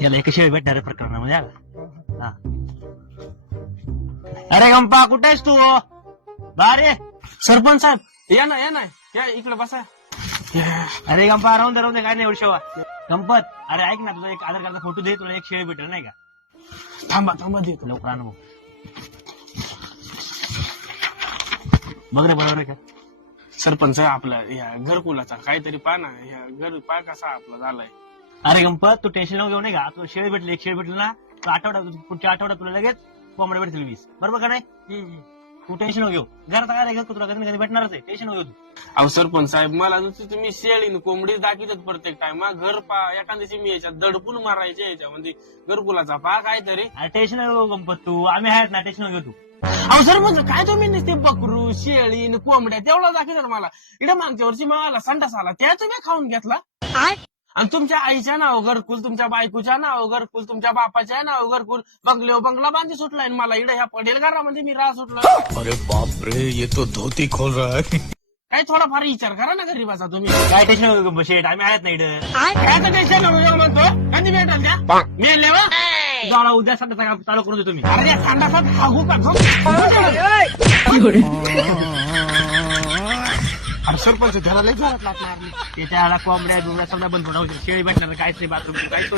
याला एक शेळी भेटणार आहे प्रकरणामध्ये आला. हा. अरे गंपा कुठे आहेस तू? बारे सरपंच साहेब या ना या इकडे बसा. अरे गंपा राहून दे काय नाही एवढं शेवा. गंपत अरे ऐक ना, तुझा एक आधार कार्डचा फोटो दे, तुला एक शेळी भेटेल नाही का? थांबा देतो. लवकर आण बघ रे, बरोबर आहे का? सरपंच आपला या घरकुलाचा काहीतरी पहा ना, या घर पहा कसा आपला झालाय. अरे गंपत तू टेन्शन नको घेऊ नाही का? तू शेळी भेटली, एक शेळी भेटली ना, पुढच्या आठवड्यात तुला लगेच कोंबड्या भेटतील 20. बरोबर का नाही? तू टेन्शन नको घेऊ. घरात काय घेऊ, तुला कधी कधी भेटणारच आहे. टेन्शन नको घेऊ तू. अहो सरपंच साहेब, मला नुसती तुम्ही शेळी कोंबडी दाखवतात प्रत्येक टाइम. घर पा एखाद्या दिवशी मी याच्यात दडपून मारायचे याच्यामध्ये घरकुलाचा पहा काहीतरी. अरे टेन्शन नको घेऊ गंपत, तू आम्ही आहेत ना, टेन्शन नको घेऊ तू. अहो सरपंच काय तुम्ही नुसते बकरू शेळी कोंबड्या तेवढं दाखवतात मला. इकडे मागच्या वर्षी मला संडास आला, त्या तुम्ही खाऊन घेतला. आणि तुमच्या आईच्या नाव घरकुल, तुमच्या बायकोच्या नाव घरकुल, तुमच्या बापाच्या नाव घरकुल, बंगला बांधी सुटलाय मला. इकडे ह्या पडेल घरामध्ये मी राह सुटलो. अरे बाप रे, ये तो धोती खोल रहा है. काय थोडाफार विचार करा ना गरीबाचा तुम्ही. काय टेन्शन नको घेऊ शेट, आम्ही आहेत ना इकडे. काय टेन्शन नको म्हणतो. कधी भेटाल त्या मेले वा जाऊ उद्या सध्या चालू करून देतो मी. अरे संडासात हागू का? अरे सरपंच त्याला लई जोरात लाथ मारली. त्याला कोंबड्या बिबड्या सगळ्या बंद पडा, शेळी भेटणार काहीच नाही, बाथरूम काहीच